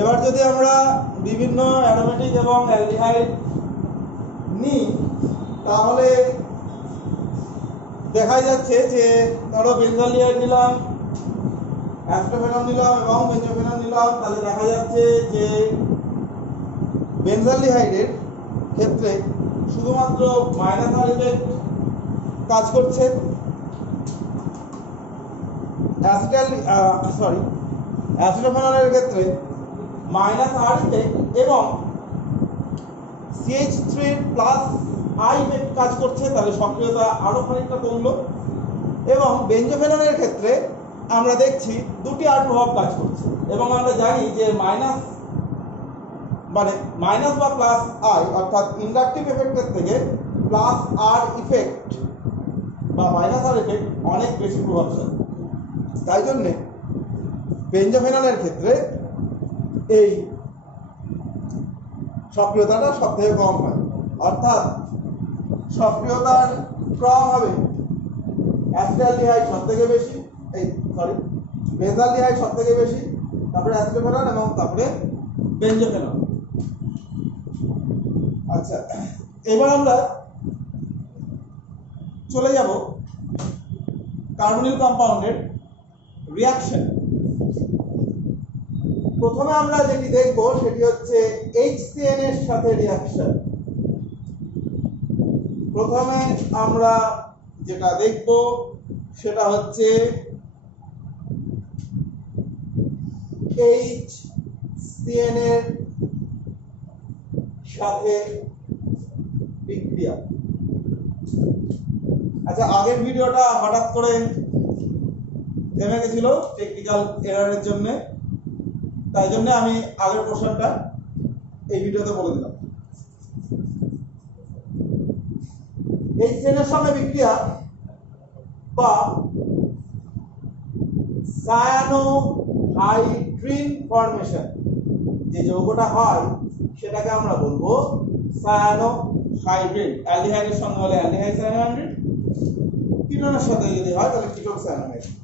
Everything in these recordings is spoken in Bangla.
এবার যদি আমরা বিভিন্ন অ্যারোমেটিক এবং অ্যালডিহাইড নিই তাহলে দেখা যাচ্ছে যে ধরো বেনজালিহাইড নিলাম, অ্যাসিটোফেনল নিলাম এবং বেঞ্জোফেনল নিলাম, তাহলে দেখা যাচ্ছে যে বেনজালিহাইডের ক্ষেত্রে শুধুমাত্র মাইনাস আর ইফেক্ট কাজ করছে, অ্যাসিটোফেনলের ক্ষেত্রে মাইনাস আর ইফেক্ট এবং CH3 প্লাস আই ইফেক্ট কাজ করছে, তাহলে সক্রিয়তা আরো খানিকটা কমলো। এবং বেঞ্জোফেনলের ক্ষেত্রে আমরা দেখছি দুটি আর প্রভাব কাজ করছে এবং আমরা জানি যে মাইনাস বা প্লাস আই অর্থাৎ ইন্ডাকটিভ এফেক্টের থেকে প্লাস আর ইফেক্ট বা মাইনাস আর ইফেক্ট অনেক বেশি প্রভাবশালী। তাই জন্যে বেঞ্জোফেনলের ক্ষেত্রে এই সক্রিয়তাটা সবথেকে কম হয়, অর্থাৎ সক্রিয়তার ক্রম হবে অ্যাসিটালডিহাইড সবথেকে বেশি, বেনজালডিহাইড সবথেকে বেশি, তারপরে অ্যাসিটোফেনল এবং তারপরে বেঞ্জোফেনল। আচ্ছা, এবার আমরা চলে যাব কার্বনিল কম্পাউন্ডের রিঅ্যাকশন। প্রথমে আমরা যেটি দেখব সেটি হচ্ছে HCN এর সাথে রিঅ্যাকশন। প্রথমে আমরা যেটা দেখব সেটা হচ্ছে HCN এর সাথে বিক্রিয়া। আচ্ছা, আগের ভিডিওটা হঠাৎ করে থেমে গেছিল টেকনিক্যাল এররের জন্য, তাই জন্য আমি আগের পোর্শনটা এই ভিডিওতে বলে দিলাম। HCN এর সঙ্গে বিক্রিয়া বা সায়ানোহাইড্রিন ফর্মেশন, যে যৌগটা হয় সেটাকে আমরা বলবো সায়ানোহাইড্রিন। অ্যালডিহাইডের সঙ্গে হলে অ্যালডিহাইড সায়ানোহাইড্রিন, কিটোনের সাথে যদি হয় তাহলে কিটোন সায়ানোহাইড্রিন।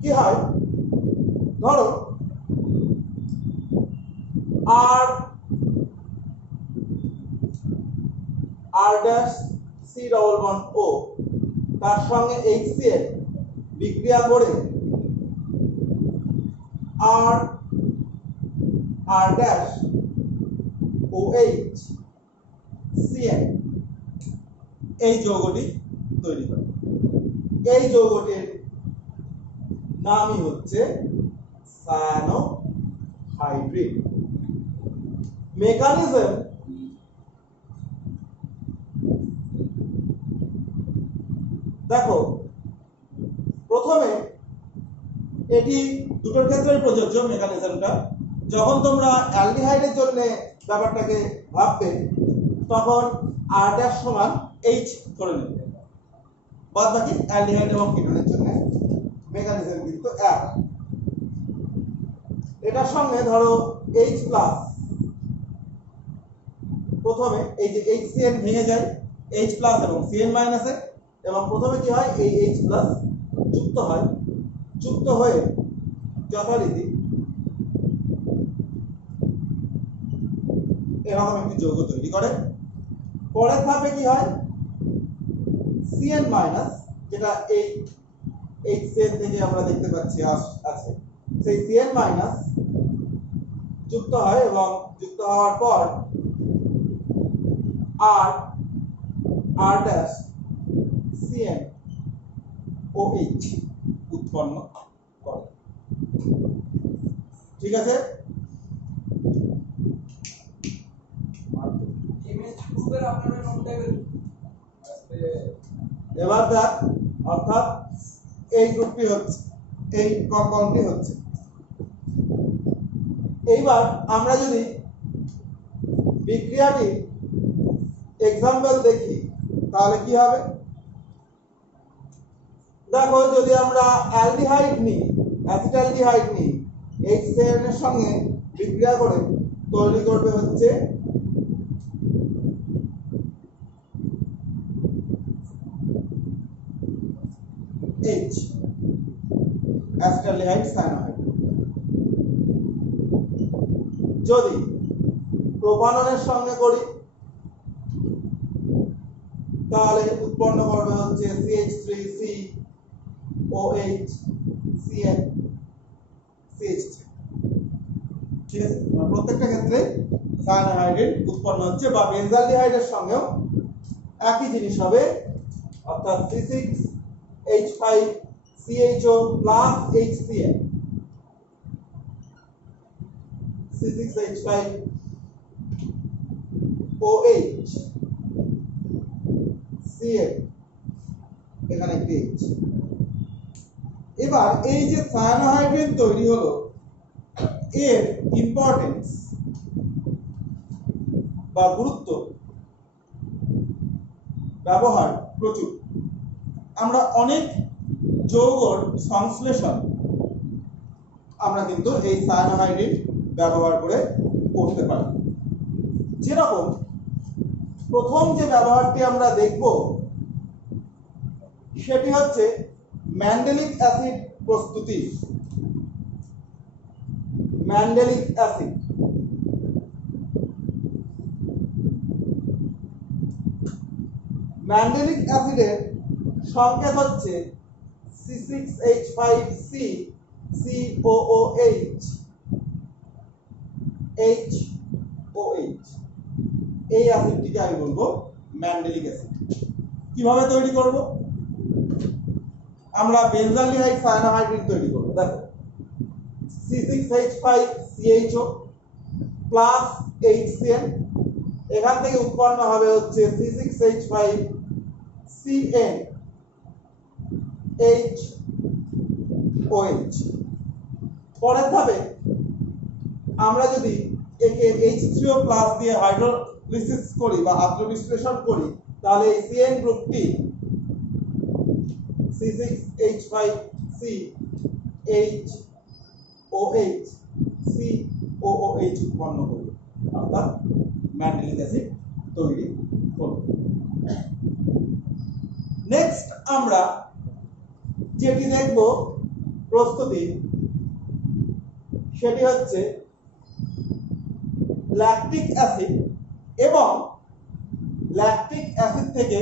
কি হয়, ধরো আর ড্যাশ সি ডবল বন্ড ও তার সঙ্গে HCl বিক্রিয়া করে আর ড্যাশ OH CN এই যৌগটি তৈরি করে। এই যৌগটির নামই হচ্ছে সায়ানোহাইড্রিন। মেকানিজম দেখো, প্রথমে এটি দুটোর ক্ষেত্রে প্রযোজ্য মেকানিজমটা। যখন তোমরা অ্যালডিহাইডের জন্য ব্যাপারটাকে ভাববে তখন আর ড্যাশ সমান H ধরে নেবে, বাদ বাকি অ্যালডিহাইড এবং কিটোনের জন্য মেকানিজম কিন্তু এক। এটার সঙ্গে ধরো H প্লাস, প্রথমে এই যে HCN ভেঙে যায় H প্লাস এবং CN মাইনাসে, এবং প্রথমে কি হয়, এই H প্লাস যুক্ত হয়, যুক্ত হয়ে যথারীতি এরকম একটি যৌগ তৈরি করে। পরের ধাপে কি হয়, CN মাইনাস, যেটা এই HCN থেকে আমরা দেখতে পাচ্ছি আছে, সেই CN মাইনাস যুক্ত হয় এবং যুক্ত হওয়ার পর আর ড্যাশ CN OH উৎপন্ন করে। ঠিক আছে, এবার দেখ, অর্থাৎ এই গ্রুপটি হচ্ছে, এই কম্পাউন্ডটি হচ্ছে। এইবার আমরা যদি বিক্রিয়াটি এক্সাম্পল দেখি তাহলে কি হবে, দেখো যদি আমরা অ্যালডিহাইড নিই, অ্যাসিটালডিহাইড নিই, HCN এর সঙ্গে বিক্রিয়া করে তৈরি করবে হচ্ছে H, অ্যাসিটালডিহাইড সায়ানোহাইড। যদি প্রোপাননের সঙ্গে করি তাহলে উৎপন্ন করবে হচ্ছে CH3 COH CN CH3। ঠিক আছে, প্রত্যেকটা ক্ষেত্রে সায়ানোহাইড্রেট উৎপন্ন হচ্ছে, বা বেনজালডিহাইডের সঙ্গেও একই জিনিস হবে, অর্থাৎ C6H5CHO plus HCN, C6H5OH CN, এখানে একটি H। এবার এই যে সায়ানোহাইড্রেট তৈরি হলো, এর ইম্পর্টেন্স বা গুরুত্ব, ব্যবহার প্রচুর। আমরা অনেক যৌগর সংশ্লেষণ আমরা কিন্তু এই সায়ানোহাইড্রেট ব্যবহার করে করতে পারি। যেরকম প্রথম যে ব্যবহারটি আমরা দেখব সেটি হচ্ছে ম্যান্ডেলিক অ্যাসিড প্রস্তুতি। ম্যান্ডেলিক অ্যাসিড, ম্যান্ডেলিক অ্যাসিডের সংকেত হচ্ছে C6H5C COOH HOH। এই অ্যাসিডটিকে আমি বলবো ম্যান্ডেলিক অ্যাসিড। কিভাবে তৈরি করব? আমরা বেনজালডিহাইড সায়ানোহাইড্রেট তৈরি করব। দেখো, C6H5CHO প্লাস HCN, এখান থেকে উৎপন্ন হবে হচ্ছে C6H5CN HOH। পরের ধাপে আমরা যদি একে H3O প্লাস দিয়ে হাইড্রোলিসিস করি বা আত্মবিশ্লেষণ করি, তাহলে এই CN গ্রুপটি C6H5C HOH COOH উৎপন্ন করবে, অর্থাৎ ম্যান্ডেলিক অ্যাসিড তৈরি করবে। নেক্সট আমরা যেটি দেখব প্রস্তুতি, সেটি হচ্ছে ল্যাকটিক অ্যাসিড এবং ল্যাকটিক অ্যাসিড থেকে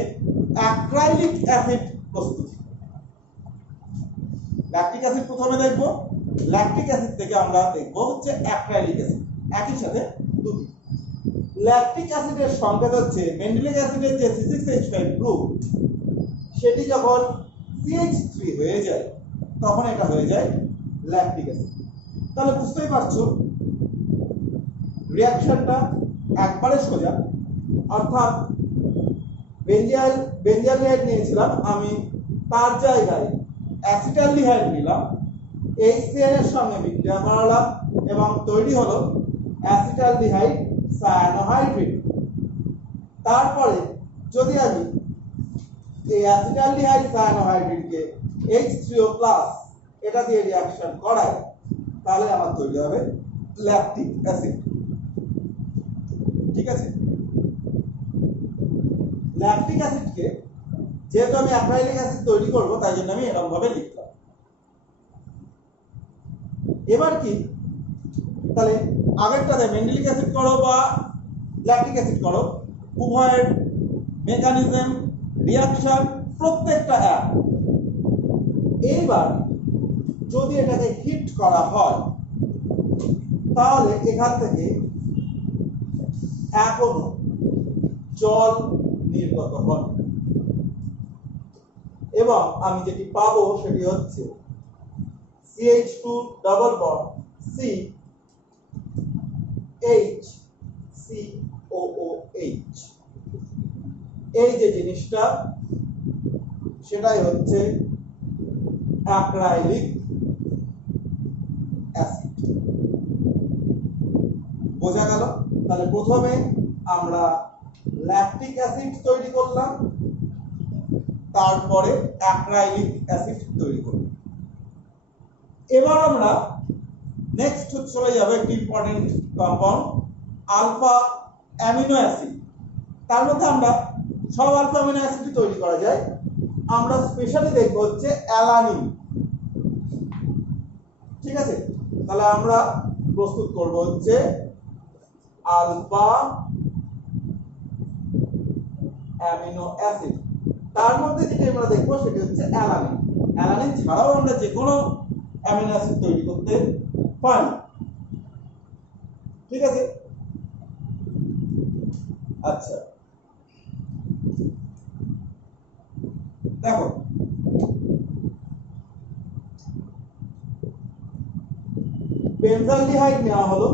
অ্যাক্রাইলিক অ্যাসিড প্রস্তুতি। ল্যাকটিক অ্যাসিড প্রথমে দেখব, ল্যাকটিক অ্যাসিড থেকে আমরা দেখব হচ্ছে অ্যাক্রাইলিক অ্যাসিড, একই সাথে দুটি। ল্যাকটিক অ্যাসিডের সংকেত হচ্ছে মেন্ডেলিক অ্যাসিডের যে C6H5 গ্রুপ, সেটি যখন CH3 হয়ে যায় তখন এটা হয়ে যায় ল্যাকটিক অ্যাসিড। তাহলে বুঝতেই পারছো রিঅ্যাকশনটা একবারে সোজা, অর্থাৎ বেনজালডিহাইড নিয়েছিলাম আমি, তার জায়গায় অ্যাসিটালডিহাইড নিলাম, HCN এর সঙ্গে বিক্রিয়া করালাম এবং তৈরি হলো অ্যাসিটালডিহাইড সায়ানোহাইড্রেট। তারপরে যদি আমি এই অ্যাসিটালডিহাইড সায়ানোহাইড্রেটকে H3O প্লাস এটা দিয়ে রিঅ্যাকশন করাই, তাহলে আমার তৈরি হবে ল্যাকটিক অ্যাসিড। ঠিক আছে, ল্যাকটিক অ্যাসিডকে যেহেতু আমি অ্যাক্রাইলিক অ্যাসিড তৈরি করব, তাই জন্য আমি এরকম ভাবে লিখলাম। এবার কি, তাহলে আগেরটাতে মেন্ডেলিক অ্যাসিড করো বা ল্যাকটিক অ্যাসিড করো, উভয়ের মেকানিজম, রিঅ্যাকশন প্রত্যেকটা এক। এইবার যদি এটাকে হিট করা হয়, তাহলে এখান থেকে এখনো জল নির্গত হবে এবং আমি যেটি পাবো সেটি হচ্ছে CH2 double bond C H COOH। এই যে জিনিসটা, সেটাই হচ্ছে অ্যাক্রাইলিক অ্যাসিড। বোঝা গেল? তাহলে প্রথমে আমরা ল্যাকটিক অ্যাসিড তৈরি করলাম, তারপরে অ্যাক্রাইলিক অ্যাসিড তৈরি করলাম। এবার আমরা নেক্সট চলে যাব একটি important compound, alpha amino acid. তার মধ্যে আমরা সব আলফা অ্যামিনো অ্যাসিড তৈরি করা যায়, আমরা স্পেশালি দেখব হচ্ছে অ্যালানিন। ঠিক আছে, তাহলে আমরা প্রস্তুত করব হচ্ছে আলফা অ্যামিনো অ্যাসিড। তার মধ্যে যেটা আমরা দেখবো সেটা হচ্ছে অ্যালানিন। অ্যালানিন ছাড়াও আমরা যে কোনো অ্যামিনো অ্যাসিড তৈরি করতে পারি। ঠিক আছে? আচ্ছা, দেখো বেনজালডিহাইড নেওয়া হলো,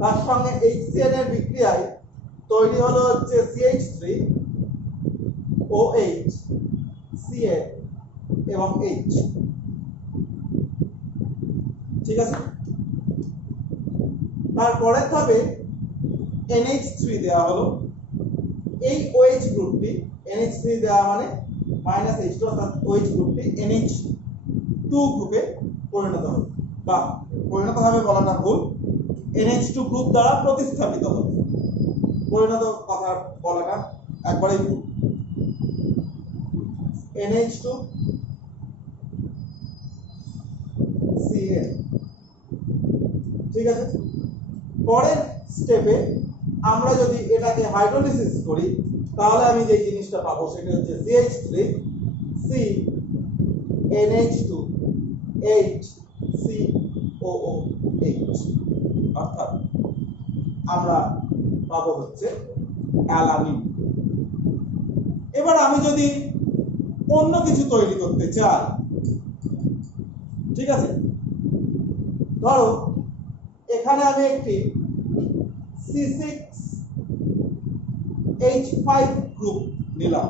তার সঙ্গে HCN এর বিক্রিয়ায় তৈরি হলো হচ্ছে CH3 OH CN এবং H। ঠিক আছে? তারপরে তবে NH3 দেওয়া হলো। এই OH গ্রুপটি NH3 দেওয়া মানে -H2 অর্থাৎ OH গ্রুপটি NH2 গ্রুপে পরিণত হবে, বা পরিণত হবে বলাটা ভুল, NH2 গ্রুপ দ্বারা প্রতিস্থাপিত হবে। পরিণত কথা বলাটা একবারেই ভুল। NH2 CN। ঠিক আছে? পরের স্টেপে আমরা যদি এটাকে হাইড্রোলিসিস করি তাহলে আমি যে জিনিসটা পাবো সেটা হচ্ছে CH3 C NH2 H COOH, অর্থাৎ আমরা পাবো হচ্ছে অ্যালানিন। এবার আমি যদি অন্য কিছু তৈরি করতে চাই, ঠিক আছে, ধরো এখানে আমি একটি C6H5 গ্রুপ নিলাম,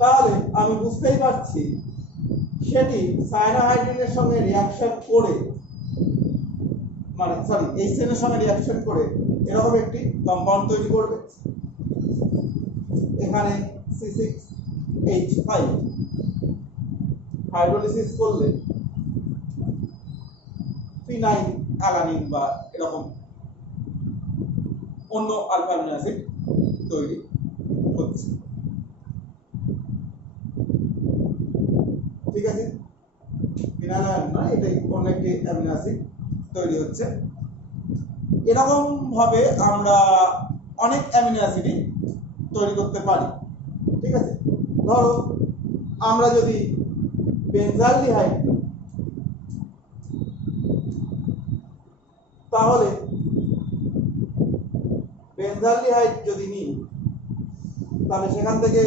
তাহলে আমি বুঝতেই পারছি সেটি সায়ানোহাইড্রিনের সঙ্গে রিঅ্যাকশন করে, মানে সরি HCN এর সঙ্গে রিঅ্যাকশন করে এরকম একটি কম্পাউন্ড তৈরি করবে। এখানে C6H5 হাইড্রোলিসিস করলে ফিনাইল অ্যালানিন বা এরকম অন্য আলফা অ্যামিনো অ্যাসিড তৈরি হচ্ছে। ঠিক আছে? ফিনাইল নয়, এটাই অন্য একটি অ্যামিনো অ্যাসিড তৈরি হচ্ছে। এরকম ভাবে আমরা অনেক অ্যামিনো অ্যাসিডই তৈরি করতে পারি। ঠিক আছে? ধরো আমরা যদি বেনজালডিহাইড নিই, তাহলে বেনজালডিহাইড যদি নিই তাহলে সেখান থেকে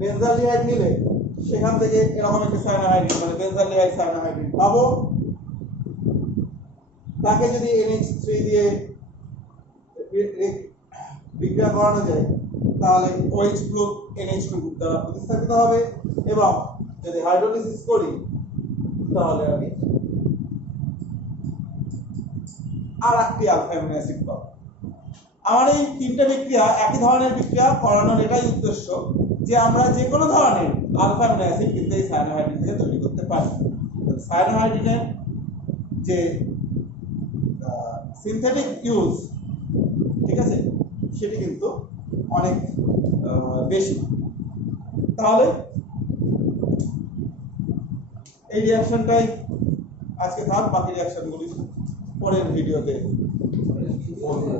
বেনজালডিহাইড নিলে সেখান থেকে এরকম একটা সায়ানোহাইড্রিন মানে বেনজালডিহাইড সায়ানোহাইড্রিন পাবো। তাকে যদি NH3 দিয়ে বিক্রিয়া করানো যায় তাহলে OH গ্রুপ NH2 গ্রুপ দ্বারা প্রতিস্থাপিত হবে, এবং যদি হাইড্রোলিসিস করি তাহলে আমি আর একটি আলফা অ্যামিনো অ্যাসিড পাবো। আমার এই তিনটে বিক্রিয়া একই ধরনের বিক্রিয়া করানোর এটাই উদ্দেশ্য যে আমরা যে কোনো ধরনের আলফা অ্যামিনো অ্যাসিড কিন্তু এই সায়ানোহাইড্রিন থেকে তৈরি করতে পারি। সায়ানোহাইড্রিনের যে সিনথেটিক ইউজ, ঠিক আছে, সেটি কিন্তু অনেক বেশি। তাহলে এই রিঅ্যাকশনটাই আজকে থাক, বাকি রিঅ্যাকশনগুলি পরের ভিডিওতে বলবো।